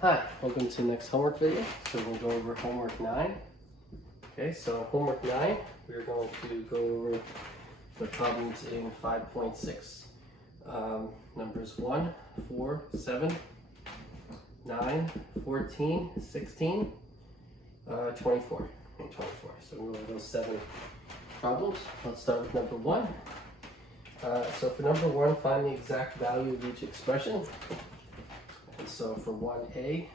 Hi, welcome to the next homework video. So we'll go over homework 9. Okay, so homework 9, we're going to go over the problems in 5.6. Numbers 1, 4, 7, 9, 14, 16, 24, and 24. So we'll go over those 7 problems. Let's start with number 1. So for number 1, find the exact value of each expression. And so for 1a,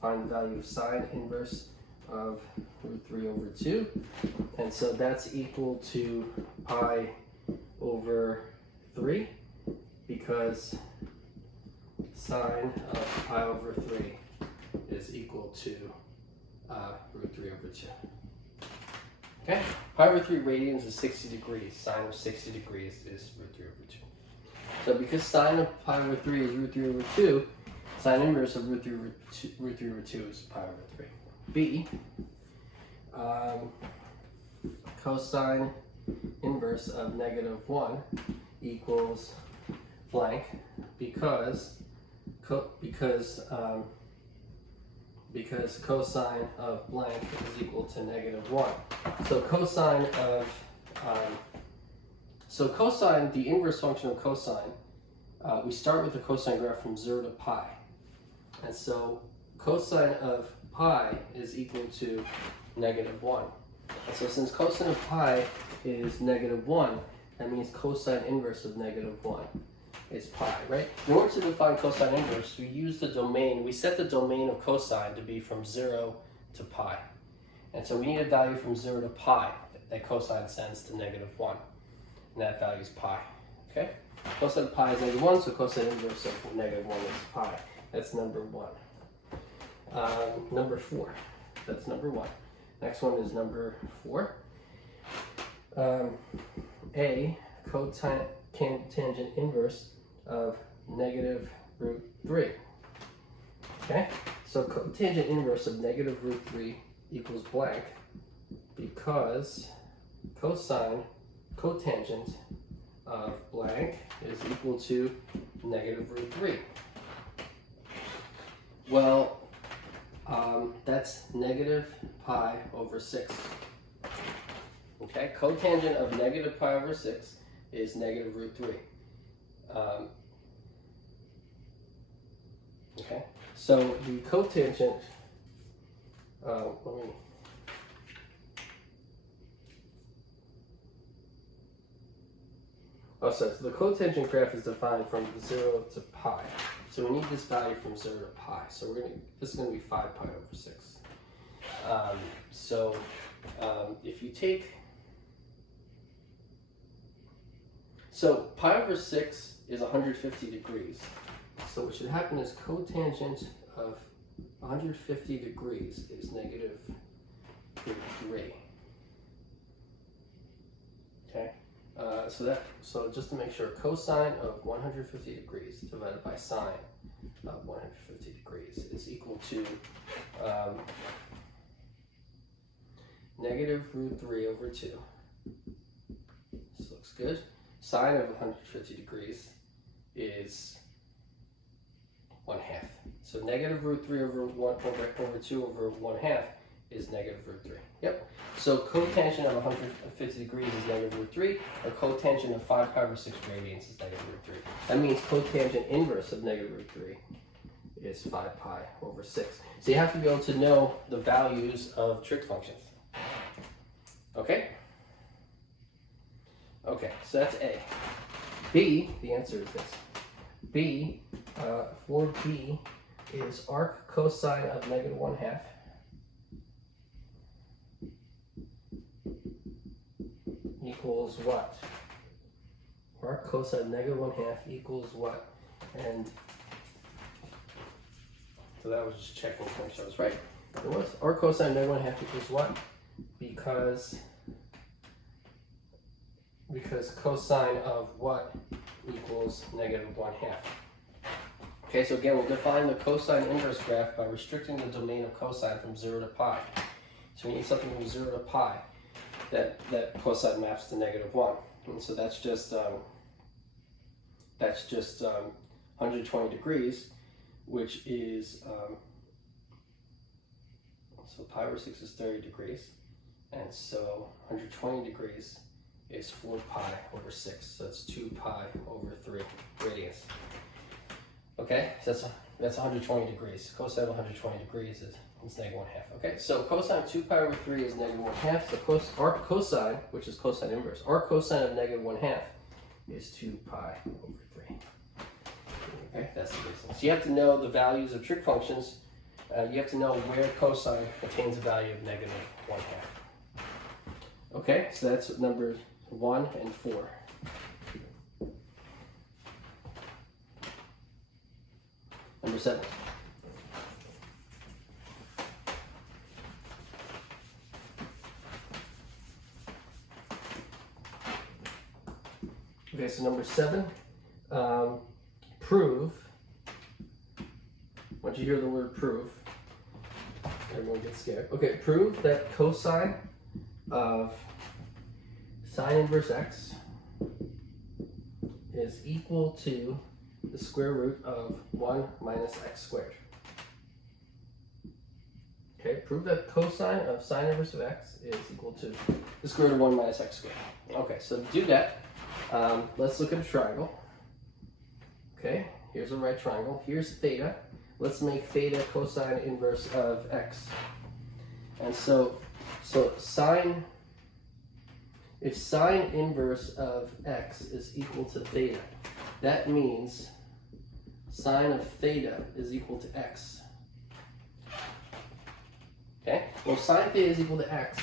find the value of sine inverse of root 3 over 2. And so that's equal to pi over 3, because sine of pi over 3 is equal to root 3 over 2. Okay, pi over 3 radians is 60 degrees. Sine of 60 degrees is root 3 over 2. So because sine of pi over 3 is root 3 over 2, sine inverse of root 3 over 2 is pi over 3. B, cosine inverse of negative 1 equals blank, because cosine of blank is equal to negative 1. So cosine of cosine, the inverse function of cosine, we start with the cosine graph from 0 to pi. And so cosine of pi is equal to negative 1. And so since cosine of pi is negative 1, that means cosine inverse of negative 1 is pi, right? In order to define cosine inverse, we use the domain, we set the domain of cosine to be from 0 to pi. And so we need a value from 0 to pi that cosine sends to negative 1. And that value is pi, okay? Cosine of pi is negative 1, so cosine inverse of negative 1 is pi. That's number 1. Number 4, that's number 1. Next one is number 4. A, cotangent inverse of negative root 3. Okay, so cotangent inverse of negative root 3 equals blank, because cotangent of blank is equal to negative root 3. Well, that's negative pi over 6. Okay, cotangent of negative pi over 6 is negative root 3. Okay, so the cotangent, so the cotangent graph is defined from 0 to pi. So we need this value from 0 to pi. So this is going to be 5 pi over 6. If you take, so pi over 6 is 150 degrees. So what should happen is cotangent of 150 degrees is negative root 3. Okay. So just to make sure, cosine of 150 degrees divided by sine of 150 degrees is equal to negative root 3 over 2. This looks good. Sine of 150 degrees is 1/2. So negative root 3 over 2 over 1/2 is negative root 3. Yep. So cotangent of 150 degrees is negative root 3, or cotangent of 5 pi over 6 radians is negative root 3. That means cotangent inverse of negative root 3 is 5 pi over 6. So you have to be able to know the values of trig functions. Okay? Okay, so that's A. B, the answer is this. B, for B, is arc cosine of negative 1/2 equals what? Arc cosine of negative 1/2 equals what? And so that was just checking to make sure I was right. It was. Arc cosine of negative 1/2 equals what? Because cosine of what equals negative 1/2. Okay, so again, we'll define the cosine inverse graph by restricting the domain of cosine from 0 to pi. So we need something from 0 to pi that cosine maps to negative 1. And so that's just 120 degrees. which is, so pi over 6 is 30 degrees, and so 120 degrees is 4 pi over 6, so that's 2 pi over 3 radians. Okay, so that's 120 degrees. Cosine of 120 degrees is negative 1/2. Okay, so cosine of 2 pi over 3 is negative 1/2, so our cosine, which is cosine inverse, our cosine of negative 1/2 is 2 pi over 3. Okay, that's the reason. So you have to know the values of trig functions. You have to know where cosine attains a value of negative 1/2. Okay, so that's numbers 1 and 4. Number 7. Okay, so number 7, prove. Once you hear the word prove, everyone gets scared. Okay, prove that cosine of sine inverse x is equal to the square root of 1 minus x squared. Okay, prove that cosine of sine inverse of x is equal to the square root of 1 minus x squared. Okay, so to do that, let's look at a triangle. Okay, here's a right triangle. Here's theta. Let's make theta cosine inverse of x. And so sine, if sine inverse of x is equal to theta, that means sine of theta is equal to x. Okay, well, sine theta is equal to x.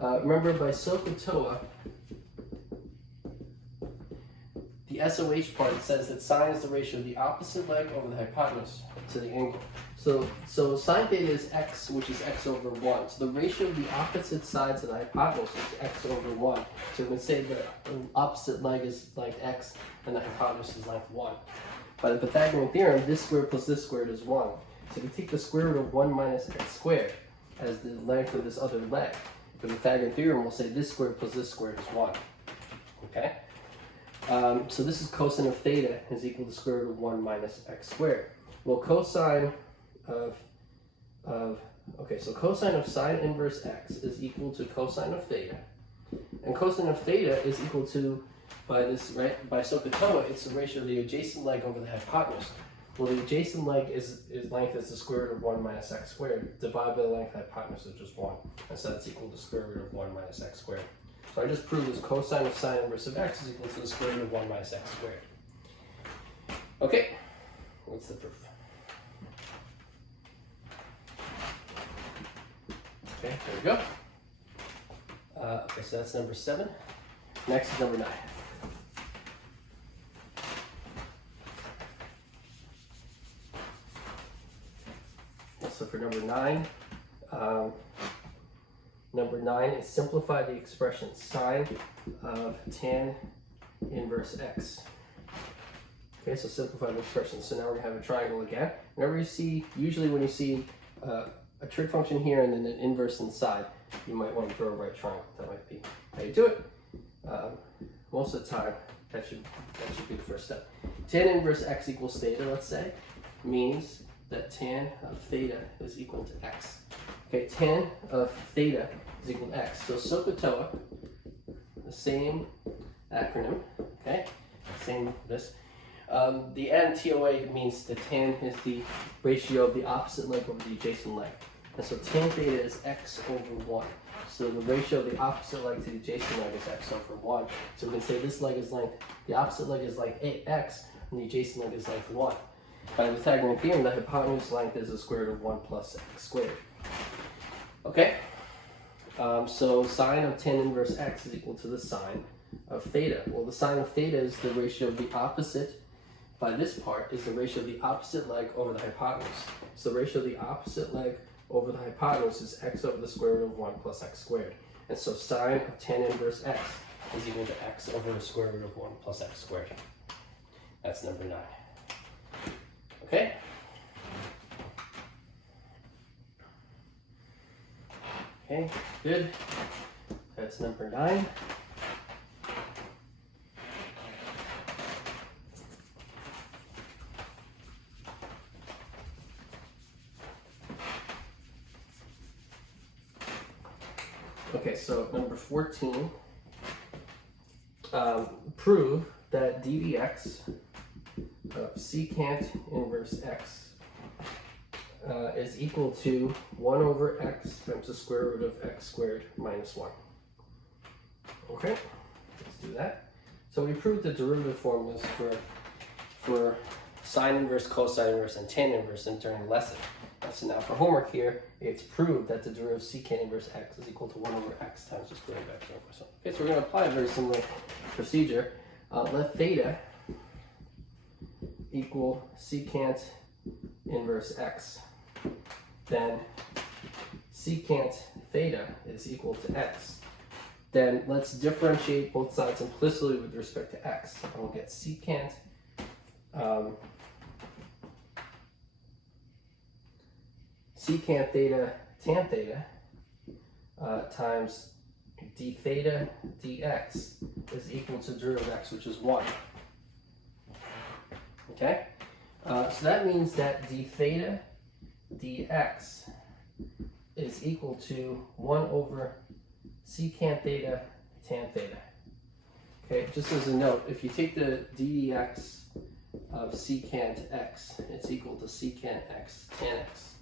Remember, by SOHCAHTOA, the SOH part says that sine is the ratio of the opposite leg over the hypotenuse to the angle. So sine theta is x, which is x over 1. So the ratio of the opposite sides of the hypotenuse is x over 1. So we would say the opposite leg is length x and the hypotenuse is length 1. By the Pythagorean theorem, this squared plus this squared is 1. So if you take the square root of 1 minus x squared as the length of this other leg, the Pythagorean theorem will say this squared plus this squared is 1. Okay? So this is cosine of theta is equal to the square root of 1 minus x squared. Well, cosine of cosine of sine inverse x is equal to cosine of theta. And cosine of theta is equal to, by SOHCAHTOA, it's the ratio of the adjacent leg over the hypotenuse. Well, the adjacent leg is length is the square root of 1 minus x squared, divided by the length of the hypotenuse, which is 1. And so that's equal to the square root of 1 minus x squared. So I just proved this cosine of sine inverse of x is equal to the square root of 1 minus x squared. Okay, what's the proof? Okay, there we go. Okay, so that's number 7. Next is number 9. So for number 9 is simplify the expression sine of tan inverse x. Okay, so simplify the expression. So now we're going to have a triangle again. Whenever you see, usually when you see a trig function here and then an inverse inside, you might want to draw a right triangle. That might be how you do it. Most of the time, that should be the first step. Tan inverse x equals theta, let's say, means that tan of theta is equal to x. Okay, tan of theta is equal to x. So SOHCAHTOA, the same acronym, okay, same this. The NTOA means that tan is the ratio of the opposite leg over the adjacent leg. And so tan theta is x over 1. So the ratio of the opposite leg to the adjacent leg is x over 1. So we can say this leg is length, the opposite leg is length x, and the adjacent leg is length 1. By the Pythagorean theorem, the hypotenuse length is the square root of 1 plus x squared. Okay? So sine of tan inverse x is equal to the sine of theta. Well, the sine of theta is the ratio of the opposite, by this part, is the ratio of the opposite leg over the hypotenuse. So the ratio of the opposite leg over the hypotenuse is x over the square root of 1 plus x squared. And so sine of tan inverse x is equal to x over the square root of 1 plus x squared. That's number 9. Okay? Okay, good. That's number 9. Okay, so number 14, prove that d dx of secant inverse x is equal to 1 over x times the square root of x squared minus 1. Okay, let's do that. So we proved the derivative formulas for sine inverse, cosine inverse, and tan inverse during the lesson. So now for homework here, it's proved that the derivative of secant inverse x is equal to 1 over x times the square root of x minus 1. Okay, so we're going to apply a very similar procedure. Let theta equal secant inverse x. Then secant theta is equal to x. Then let's differentiate both sides implicitly with respect to x. And we'll get secant secant theta tan theta times d theta dx is equal to derivative of x, which is 1. Okay? So that means that d theta dx is equal to 1 over secant theta tan theta. Okay, just as a note, if you take the d dx of secant x, it's equal to secant x tan x.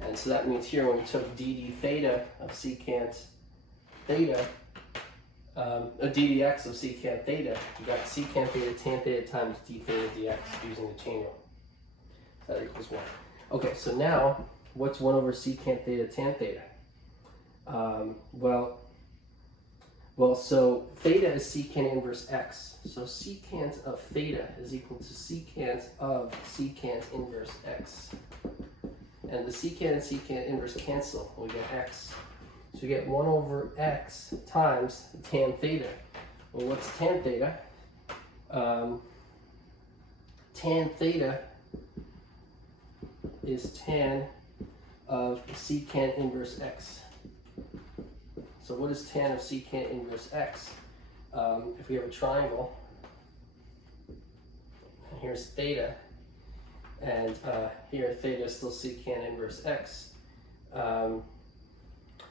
And so that means here when we took d theta of secant theta, d dx of secant theta, you got secant theta tan theta times d theta dx using the chain rule. So that equals 1. Okay, so now what's 1 over secant theta tan theta? So theta is secant inverse x. So secant of theta is equal to secant of secant inverse x. And the secant and secant inverse cancel. We get x. So we get 1 over x times tan theta. Well, what's tan theta? Tan theta is tan of secant inverse x. So what is tan of secant inverse x? If we have a triangle, and here's theta, and here theta is still secant inverse x.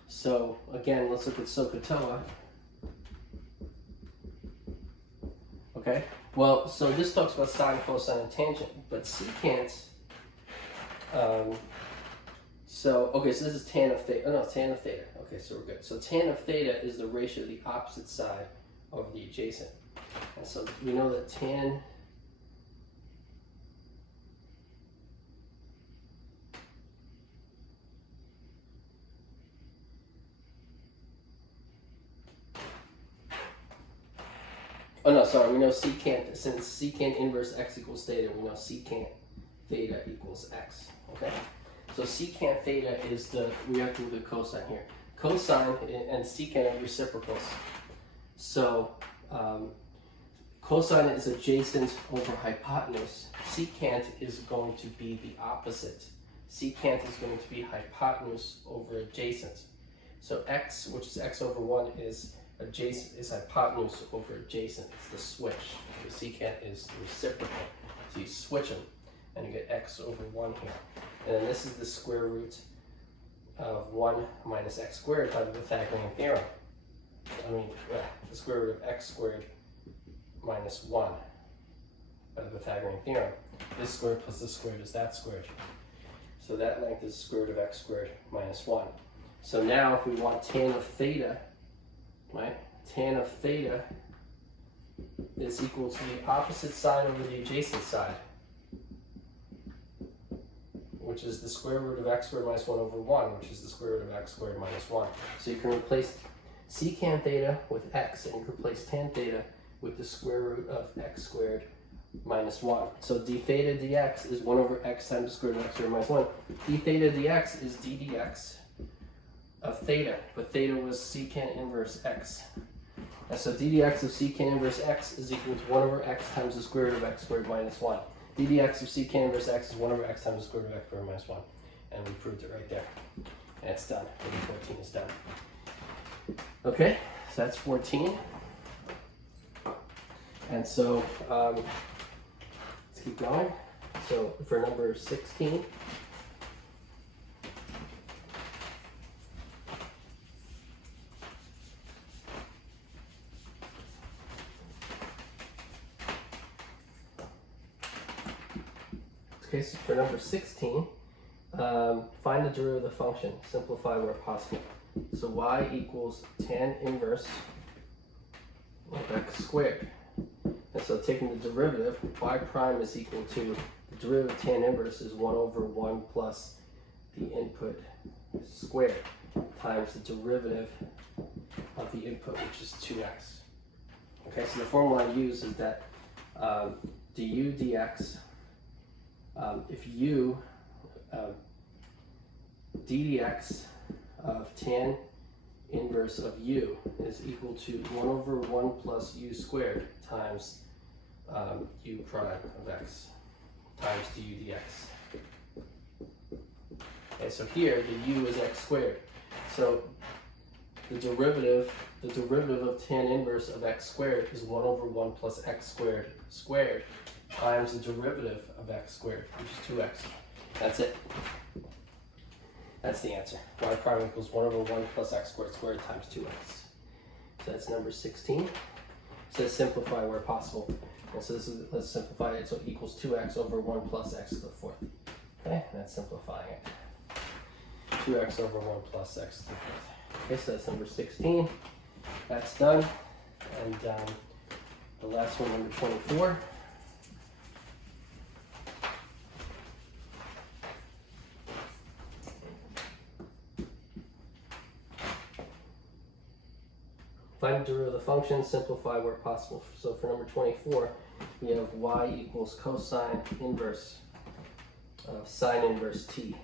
So again, let's look at SOHCAHTOA. Okay, well, so this talks about sine, cosine, and tangent, but secant, so this is tan of theta. Oh no, tan of theta. Okay, so we're good. So tan of theta is the ratio of the opposite side over the adjacent. And so we know that tan we know secant, since secant inverse x equals theta, we know secant theta equals x. Okay? So secant theta is we have to do the cosine here. Cosine and secant are reciprocals. So cosine is adjacent over hypotenuse. Secant is going to be the opposite. Secant is going to be hypotenuse over adjacent. So x, which is x over 1, is adjacent, is hypotenuse over adjacent. It's the switch. The secant is reciprocal. So you switch them, and you get x over 1 here. And then this is the square root of 1 minus x squared by the Pythagorean theorem. The square root of x squared minus 1 by the Pythagorean theorem. This squared plus this squared is that squared. So that length is the square root of x squared minus 1. So now if we want tan of theta, right? Tan of theta is equal to the opposite side over the adjacent side, which is the square root of x squared minus 1 over 1, which is the square root of x squared minus 1. So you can replace secant theta with x, and you can replace tan theta with the square root of x squared minus 1. So d theta dx is 1 over x times the square root of x squared minus 1. D theta dx is d dx of theta, but theta was secant inverse x. And so d dx of secant inverse x is equal to 1 over x times the square root of x squared minus 1. d dx of secant inverse x is 1 over x times the square root of x squared minus 1. And we proved it right there. And it's done. 14 is done. Okay, so that's 14. And so let's keep going. So for number 16, Okay, so for number 16, find the derivative of the function. Simplify where possible. So y equals tan inverse of x squared. And so taking the derivative, y prime is equal to, the derivative of tan inverse is 1 over 1 plus the input squared times the derivative of the input, which is 2x. Okay, so the formula I use is that du dx, if u ddx of tan inverse of u is equal to 1 over 1 plus u squared times u prime of x times du dx. Okay, so here the u is x squared. So the derivative of tan inverse of x squared is 1 over 1 plus x squared squared times the derivative of x squared, which is 2x. That's it. That's the answer. Y prime equals 1 over 1 plus x squared squared times 2x. So that's number 16. It says simplify where possible. And so this is, let's simplify it. So it equals 2x over 1 plus x to the fourth. Okay, that's simplifying it. 2x over 1 plus x to the fourth. Okay, so that's number 16. That's done. And the last one, number 24. Find the derivative of the function, simplify where possible. So for number 24, we have y equals cosine inverse of sine inverse t.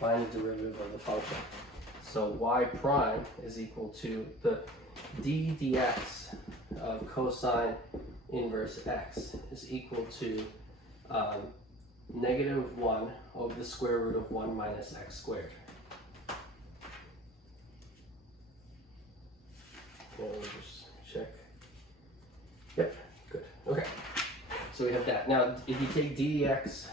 Find the derivative of the function. So y prime is equal to the d dx of cosine inverse x is equal to negative 1 over the square root of 1 minus x squared. Let me just check. Yep, good. Okay. So we have that. Now, if you take dx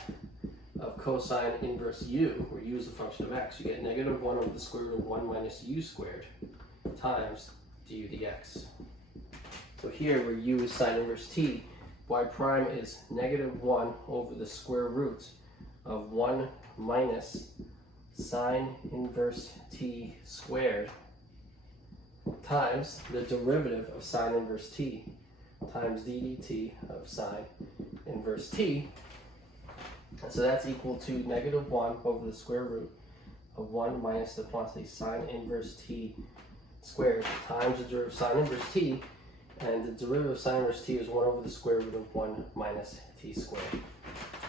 of cosine inverse u, where u is a function of x, you get negative 1 over the square root of 1 minus u squared times du dx. So here, where u is sine inverse t, y prime is negative 1 over the square root of 1 minus sine inverse t squared times the derivative of sine inverse t times d dt of sine inverse t. And so that's equal to negative 1 over the square root of 1 minus the quantity sine inverse t squared times the derivative of sine inverse t. And the derivative of sine inverse t is 1 over the square root of 1 minus t squared.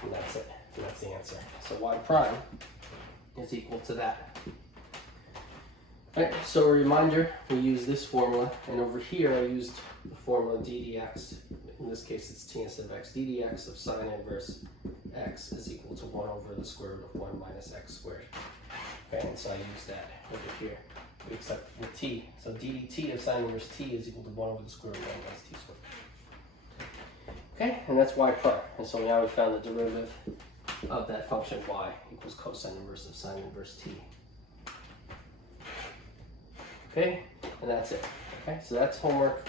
And that's it. And that's the answer. So y prime is equal to that. Right, so a reminder, we use this formula, and over here I used the formula d dx, in this case it's t instead of x, d dx of sine inverse x is equal to 1 over the square root of 1 minus x squared. Okay, and so I use that over here, except with t. So d dt of sine inverse t is equal to 1 over the square root of 1 minus t squared. Okay, and that's y prime. And so now we found the derivative of that function y equals cosine inverse of sine inverse t. Okay, and that's it. Okay, so that's homework,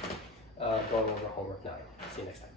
going over homework 9. See you next time.